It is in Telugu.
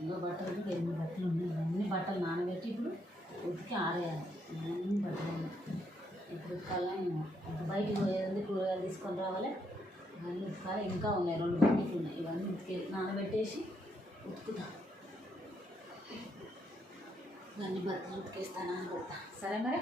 ఇంకో బట్టలు 8 బట్టలు ఉన్నాయి. అన్ని బట్టలు నానబెట్టి ఇప్పుడు ఉతికి ఆరేయాలి. అన్ని బట్టలు ఉన్నాయి. ఇప్పుడు ఉతకాలా ఇంకా బయటికి పోయేది కూరగాయలు తీసుకొని రావాలి. ఇవన్నీ ఉతకాలి. ఇంకా ఉన్నాయి 2 బకెట్లు ఉన్నాయి. ఇవన్నీ నానబెట్టేసి ఉతుకుతా. ఇవన్నీ బట్టలు ఉతికేస్తా, నానబెడతా. సరే మరి.